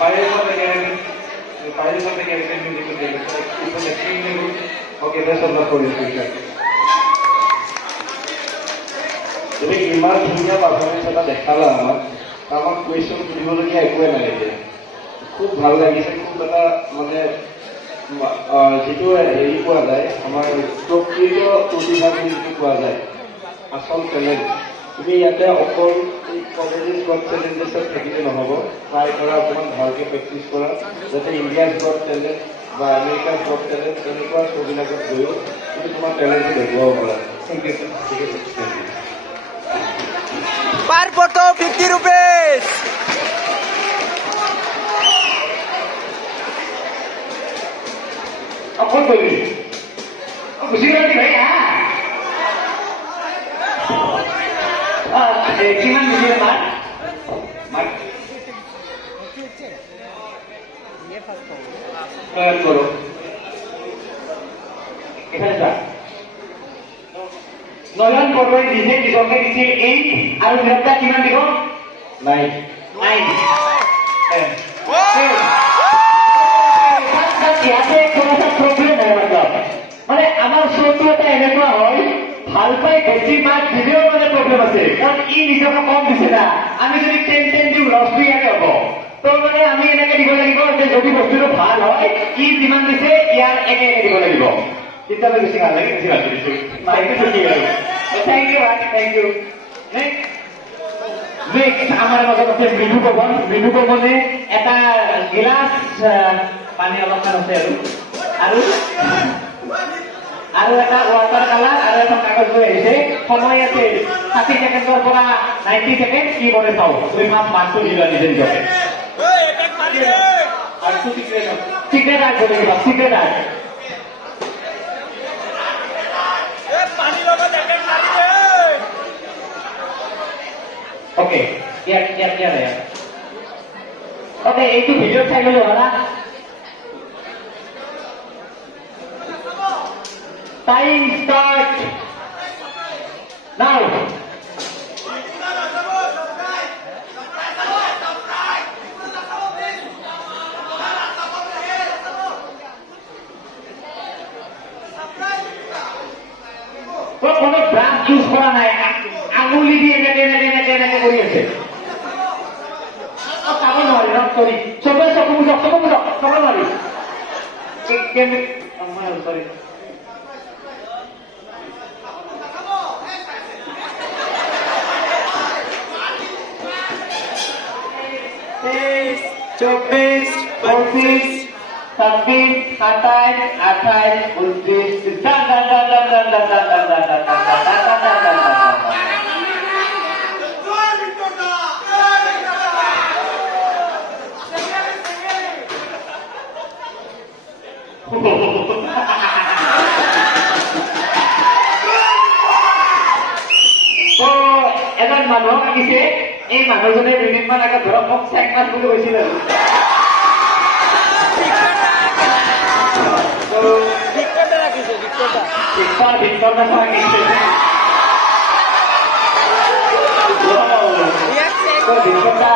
pirates of the Caribbean Pirates of the Caribbean musical director. It was extremely good. Okay, best of luck for your future. যদি ইমান ধুনীয়া performance এটা দেখালা আমাক question সুধিবলগীয়া একোৱে নালাগে খুব ভাল লাগিছে খুব এটা মানে যিটো হেৰি পোৱা যায় আমাৰ প্ৰকৃত প্ৰতিভা বুলি যিটো পোৱা যায় আচল টেলেণ্ট তুমি ইয়াতে অকল এই কমেডিজ গড টেলেণ্টেছত থাকিলে নহ'ব ট্ৰাই কৰা অকণমান ভালকৈ প্ৰেক্টিছ কৰা যাতে ইণ্ডিয়াৰ গড টেলেণ্ট বা আমেৰিকাৰ গড টেলেণ্ট তেনেকুৱা শ্ব'বিলাকত গৈও তুমি তোমাৰ টেলেণ্টটো দেখুৱাব পাৰা ঠিক আছে ঠিক আছে photo 50 rupees. कौन बोल रही खुशी बात भाई किमान मिलिए मार करो এখানে যা নয়ন বড়ই নিজে নিজকে দিছিল 8 আৰু গ্ৰেপটা কিমান দিব 9 ইয়াতে কোনো এটা প্ৰব্লেম হয় মানে আমাৰ শোটো এটা এনেকুৱা হয় ভাল পাই বেছি মাৰ্ক দিলেও মানে প্ৰব্লেম আছে কাৰণ ই নিজকে কম দিছে না আমি যদি 10 দিওঁ লছ হৈ ইয়াতে হ'ব তো মানে আমি এনেকে দিব লাগিব যে যদি বস্তুটো ভাল হয় ই যিমান দিছে ইয়াৰ একে দিব লাগিব চিন্তা বেছি ভাল লাগে বেছি ভাল দিছো মাইকে ঠিক আছে থ্যাংক ইউ নেক্সট আমাৰ লগত আছে মৃদু পৱনে এটা গিলাচ পানী অলপমান আছে আৰু এটা ৱাটাৰ কালাৰ আৰু এটা কাগজ লৈ আহিছে সময় আছে 60 ছেকেণ্ডৰ পৰা 90 ছেকেণ্ড কি কৰে চাওঁ তুমি মাৰ্কটো দিলা নিজে নিজকে সিক্ৰেট আৰ্ট কৰি দিবা সিক্ৰেট আৰ্ট ओके क्या रहा ओके एक वीडियो चाहे वाला टाइम स्टार्ट नाउ तो कोनो ब्रांच यूज करा ना আঙুলি দিয়ে এনেকে কৰি আছে চাব নোৱাৰি ন চৰি চবে চকু বুজক চাব নোৱাৰি সৰি চব্বিশ 25 26 27 28 এজন মানুহক আঁকিছে এই মানুহজনে দুদিনমান আগত ধৰক মোক চেক মাছ বুলি কৈছিল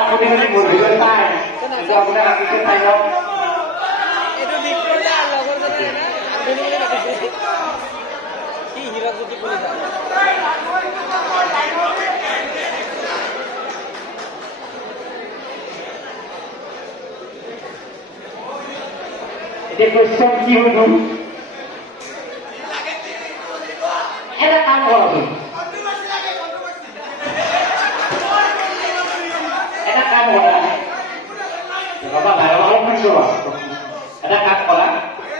আপুনি যদি মোৰ ভিডিঅ' চাই আপোনাৰ আঁকিছে চাই লওক এতিয়া কোৱেশ্যন কি হ'ল এটা কাম কৰাচোন এটা কাম কৰা বাবা ভাই অলপমান ৰবা এটা কাম কৰা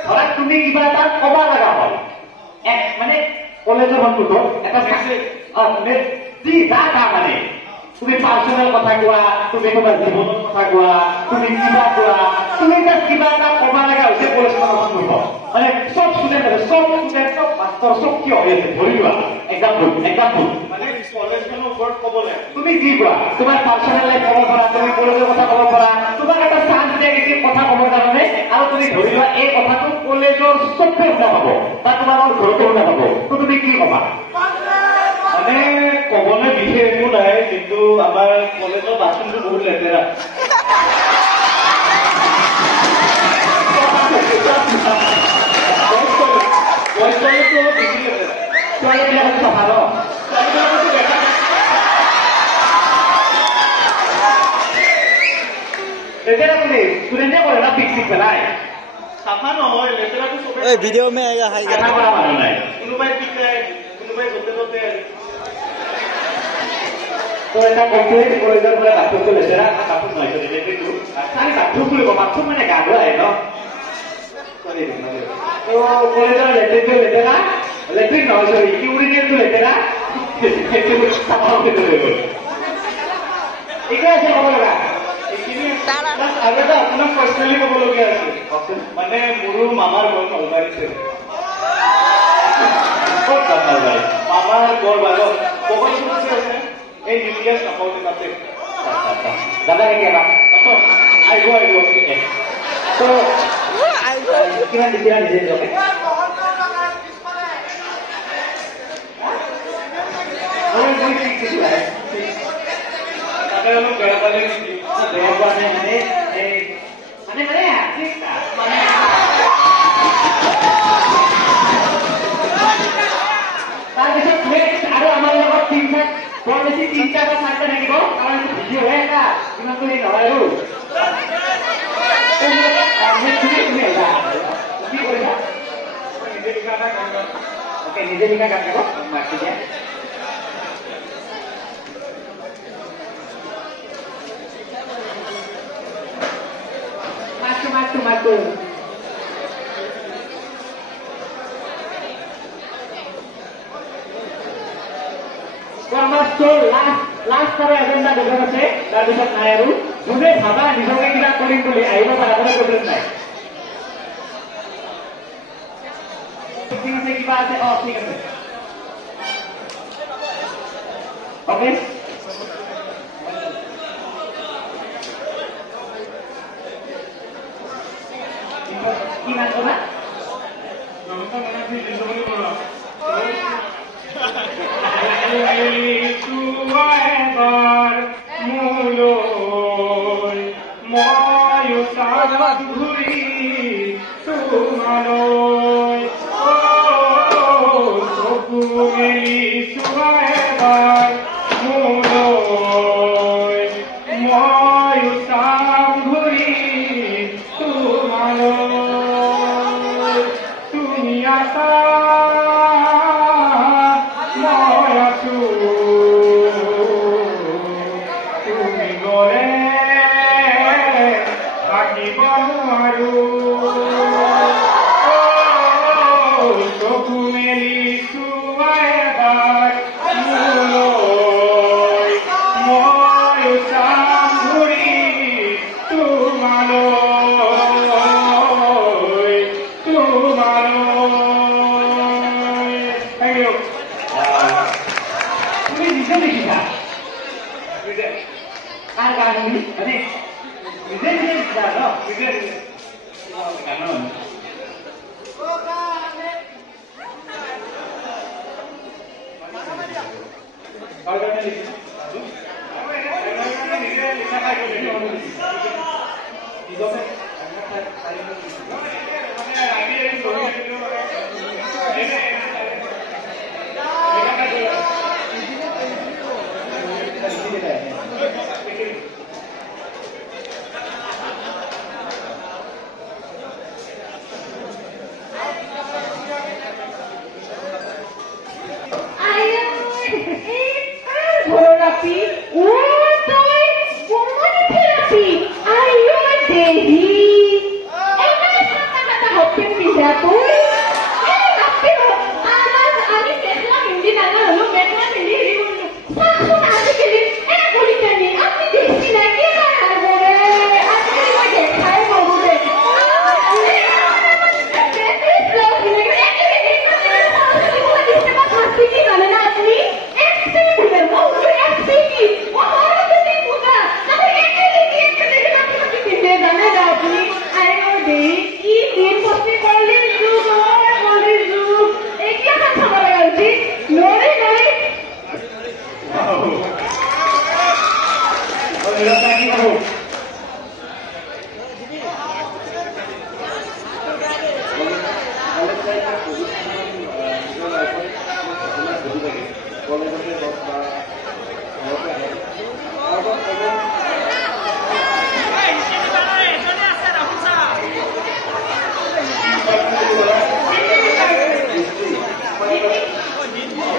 ধৰা তুমি কিবা এটা ক'ব লগা হ'ল মানে কলেজৰ সন্মুখত এটা যি যা মানে তুমি পাৰ্চনেল কথা কোৱা তুমি তোমাৰ জীৱনৰ কথা কোৱা তুমি কিবা কোৱা তুমি কিবা এটা ক'ব লগা হৈছে কলেজখনৰ সন্মুখত মানে চব ষ্টুডেণ্ট চব মাষ্টৰ চব কিয় হৈ আছে ধৰি লোৱা এক্সাম্পল মানে কলেজখনৰ ওপৰত ক'ব লাগে তুমি কি কোৱা তোমাৰ পাৰ্চনেল লাইফ ক'ব পাৰা তুমি কলেজৰ কথা ক'ব পাৰা তোমাক এটা চান্স দিয়ে কিছু কথা ক'বৰ কাৰণে আৰু তুমি ধৰি লোৱা এই কথাটো কলেজৰ চবকে শুনা পাব বা তোমালোকৰ ঘৰতো শুনা পাব তো তুমি কি ক'বা মানে ক'বলৈ বিশেষ একো নাই কিন্তু আমাৰ কলেজৰ বাথৰুমটো বহুত লেতেৰা লেতেৰা বুলি ষ্টুডেণ্টে কৰে না পিক পেলাই চাফা নহয় লেতেৰাটো চবে वीडियो में आएगा हाई চাফা কৰা মানুহ নাই কোনোবাই পিকায় কোনোবাই য'তে ত'তে তো এটা কমপ্লেইন কলেজৰ পৰা বাথৰুমটো লেতেৰা বাথৰুম নহয় লেতেৰাটো খালি বাথৰুম বুলি কওঁ বাথৰুম মানে গা ধোৱা আহে ন তো কলেজৰ লেট্ৰিনটো লেতেৰা লেট্ৰিন নহয় চৰি ইউৰিনেলটো লেতেৰা সেইটো চাফা কৰি লৈ গ'ল পাৰ্চনেলি ক'বলগীয়া আছে মানে মোৰো মামাৰ ঘৰ নলবাৰীতে ক'ত যাম নলবাৰী মামাৰ ঘৰ বাৰু ক'বলৈ আছে এই নিউক্লিয়াছ নাপাওঁতে তাতে দাদা কেতিয়াবা আহিব তো কিমান দিছিলা নিজে নিজকে তাতে অলপ বেয়া পালে নেকি বেয়া পোৱা নাই মানে তাৰপিছত নেক্সট আৰু আমাৰ লগত বৰ বেছি তিনিটা বা চাৰিটা থাকিব কাৰণ ভিডিঅ' হে এটা ইমান কৰি নহয় আৰু কি কৰিছা নিজে লিখা গান গাব মাতি দিয়া মাতো আমাৰ লাষ্ট আৰু এজেণ্ডা দুজন আছে তাৰপিছত নাই আৰু যোনে ভাবা নিজকে কিবা কৰিম বুলি আহিব পাৰাবলৈ প্ৰব্লেম নাই ঠিক আছে কিবা আছে ঠিক আছে অ'কে কি নাম ক'লা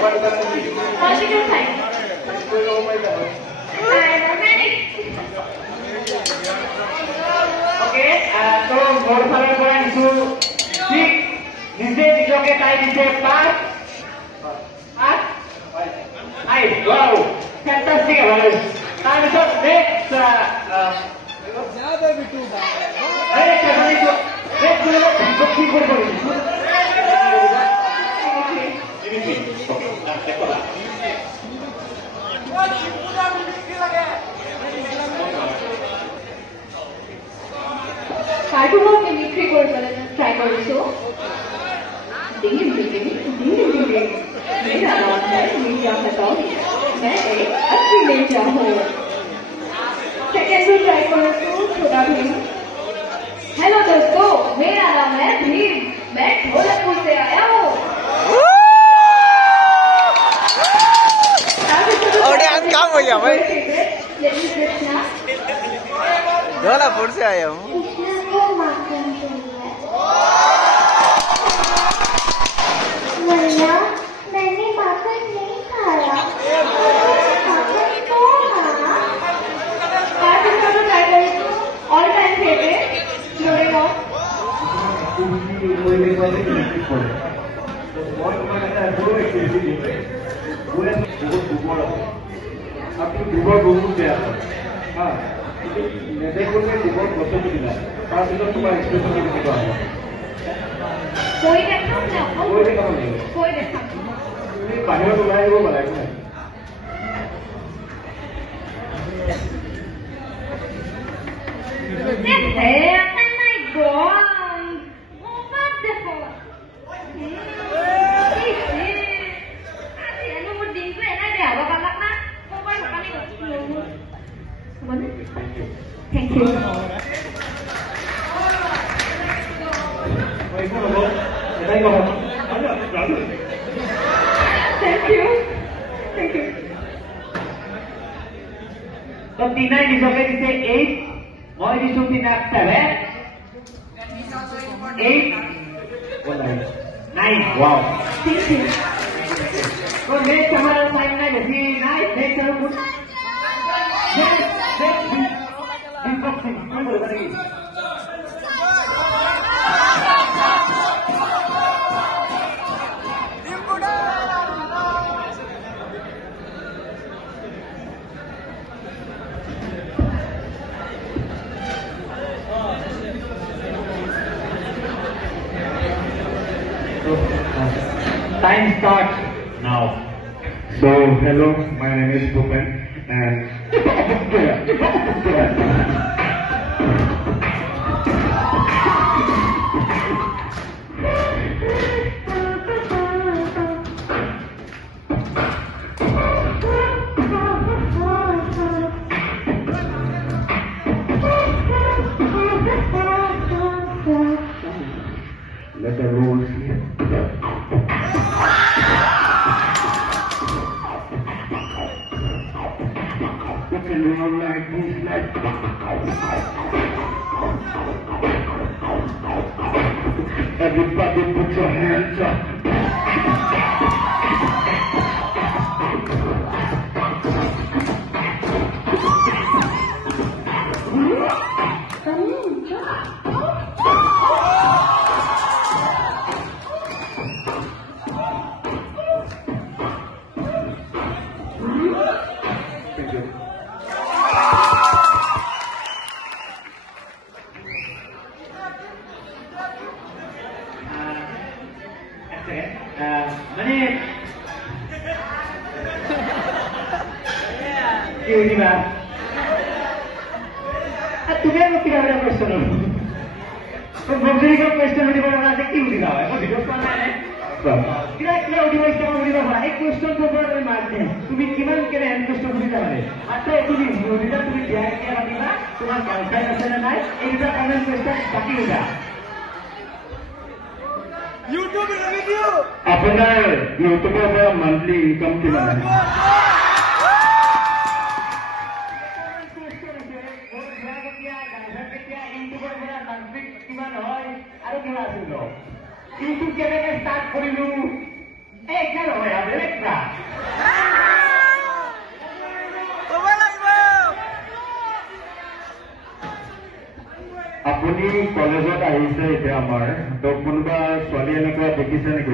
Fantastic. Next, কার্টুনও মিমিক্রি করে ফেলেন ট্রাই করেছো मेरा नाम है मीडिया खतौल मैं एक अच्छी नेता हूँ सेकेंड भी ट्राई करेছো छोटा भीम हेलो दोस्तों मेरा नाम है भीम मैं ढोलकपुर से आया हूँ और डांस काम हो गया भाई कृष्णा ढोलकपुर से आया हूँ कृष्णा को माखन चाहिए मैया मैंने माखन नहीं खाया माखन तो खाना कार्टून का तो ट्राई करेছো ऑल टाइम फेवरेट डोरेमोन আপনি দুবার বহু দেয়া হ্যাঁ দেখুন দুবার প্রথমে দিলাম তার ভিতর তোমার এক্সপ্রেশন দিতে পারবো कोई देखा ना कोई देखा नहीं कोई देखा তুমি বাহিৰত ওলাই আহিব পাৰা একো নাই oh my god what the fuck Thank you. Thank you. Thank you. So Tina নিজকে দিছে 8 মই দিছো Tina 7 8 9 wow Thank you. तो नेक्स्ट हमारा टाइम ना जैसे नाइस नेक्स्ट हम कुछ Time starts now. So, hello, my name is Bhupen and let the rules here. Like this, like everybody put your hands up. মানে কি বুঝিবা তুমি আর কি ভাবে কোশ্চেন বন্ধুরিক কোশ্চেন দিব না যে কি বুঝিবা এখন ভিডিও করলে কিরা কিরা উঠিব ইচ্ছা বুঝিবা না এই কোশ্চেন তো পরে মারতে তুমি কিমান কেনে এন কোশ্চেন বুঝিবা মানে মাত্র তুমি বুঝিবা তুমি দিয়া দিয়া ভাবিবা তোমার গার্লফ্রেন্ড আছে না নাই এই দুটা কমন কোশ্চেন বাকি হইবা YouTube review আপনার ইউটিউবের পৰা মান্থলি ইনকাম কিমান ইউটিউব কেনেকে ষ্টাৰ্ট কৰিলো একে নহয় বেলেগ না আপুনি কলেজত আহিছে এতিয়া আমাৰ তো কোনোবা ছোৱালী এনেকুৱা দেখিছে নেকি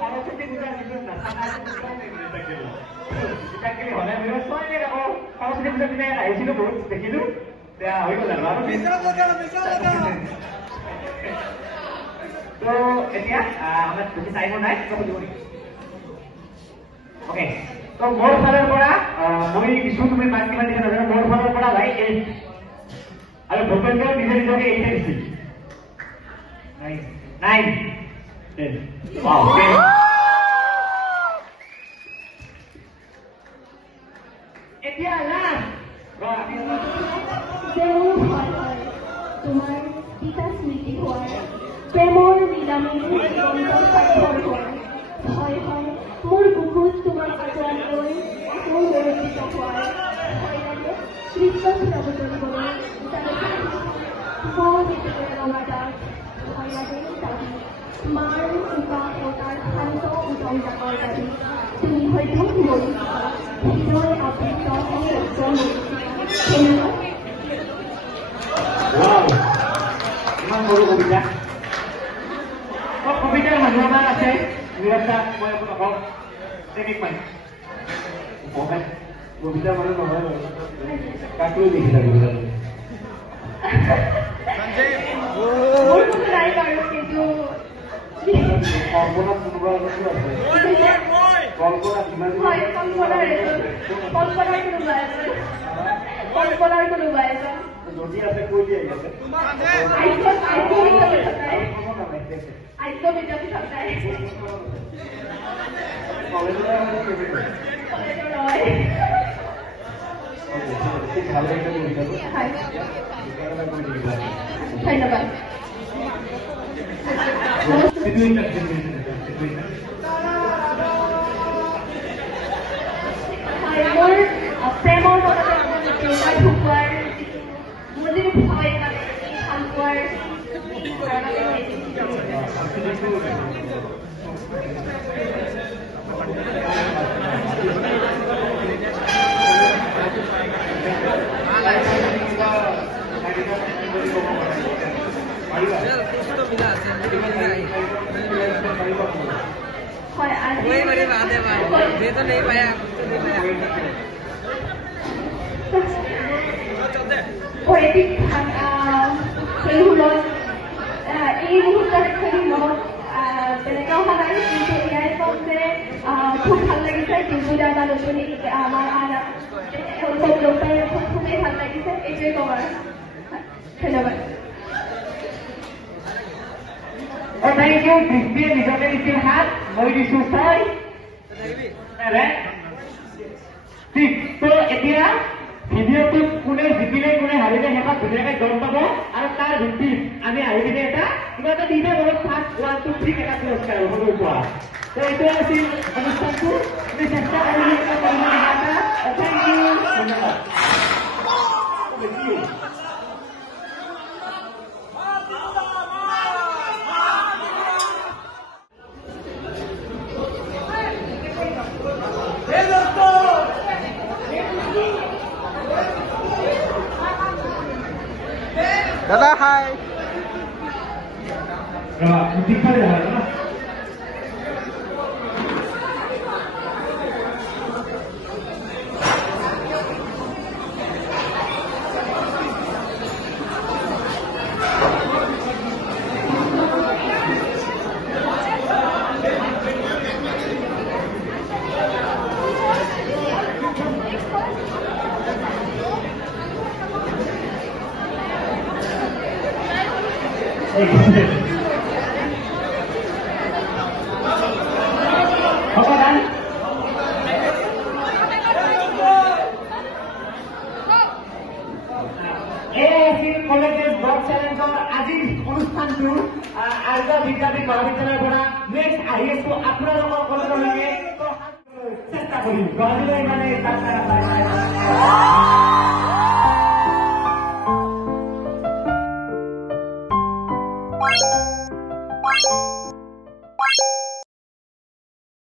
সৰস্বতী পূজাৰ পিছত নাথাকা হলে ছোৱালী আকৌ সৰস্বতী পূজাৰ দিনা আহিছিলো বহুত দেখিলো বেয়া হৈ গ'ল আৰু তো এতিয়া আমাৰ বেছি টাইমো নাই সুধিব নেকি অ'কে তো মোৰ ফালৰ পৰা মই কিছু তুমি মাক কিমান দিছা নাজানো মোৰ ফালৰ পৰা ভাই 8 আৰু ভূপেন্দ্ৰ নিজে নিজকে 8 দিছিল 9 10 wow এতিয়া লাষ্ট তোমাৰ পিতা স্মৃতি হোৱাৰ প্ৰেমৰ লীলাময়ী হয় হয় মোৰ বুকুত তোমাৰ আঁচোৱাল লৈ আকৌ গৌৰৱিত হোৱাৰ হয় লাগে কৃষ্ণ ফুৰাব কৰিবলৈ হয় লাগে দাবী মাৰ চোকা সতাৰ শান্ত উদম জাকৰ দাবী তুমি হয়তো মৰিছা হৃদয় আবৃত ইমান সৰু কবিতা কবিতাৰ মানুহ আমাৰ আছে নিৰক্ষা মই আপোনাক প্ৰেমিক মানুহ কবিতা মানুহ নহয় কাকলৈ লিখিলা কবিতা কল্পনা কোনোবা আছে কল্পনা কিমান কল্পনাৰ কোনোবা এজন যদি আছে কৈ দিয়া আছে ধন্যবাদ মোৰ প্ৰেমৰ লগতে দেউতাৰ ঢুকুৱাৰ মোৰ যিটো ভয় মানে ভাল পোৱাৰ হয় আজি poetic খেল হলত এই মুহূৰ্তত খেলি মনত তেনেকুৱা হোৱা নাই কিন্তু এয়াই কম যে খুব ভাল লাগিছে ডিম্পুদা বা নতুনি আমাৰ চব লগ পাই খুবেই ভাল লাগিছে এইটোৱে কম আৰু ধন্যবাদ থেংক ইউ দৃষ্টিয়ে নিজকে দিছিল হাত মই দিছো 6 ঠিক তো এতিয়া ভিডিঅ'টোত কোনে জিকিলে কোনে হাৰিলে সেইখন ধুনীয়াকৈ গম পাব আৰু তাৰ ভিত্তিত আমি আহি পিনে এটা কিবা এটা দিনে মনত ফাৰ্ষ্ট 1 2 3 এটা পুৰস্কাৰ হ'ব পোৱা তো এইটো আছিল অনুষ্ঠানটো আমি চেষ্টা কৰিলোঁ থেংক ইউ ধন্যবাদ দাদা হাই কলেজেৰ ব্লক চ্যালেঞ্জৰ আজিৰ অনুষ্ঠানটো আৰ্য বিদ্যাপীঠ মহাবিদ্যালয়ৰ পৰা নেক্সট আহি আছো আপোনালোকৰ কলেজলৈকে চেষ্টা কৰিম গুৱাহাটীলৈ মানে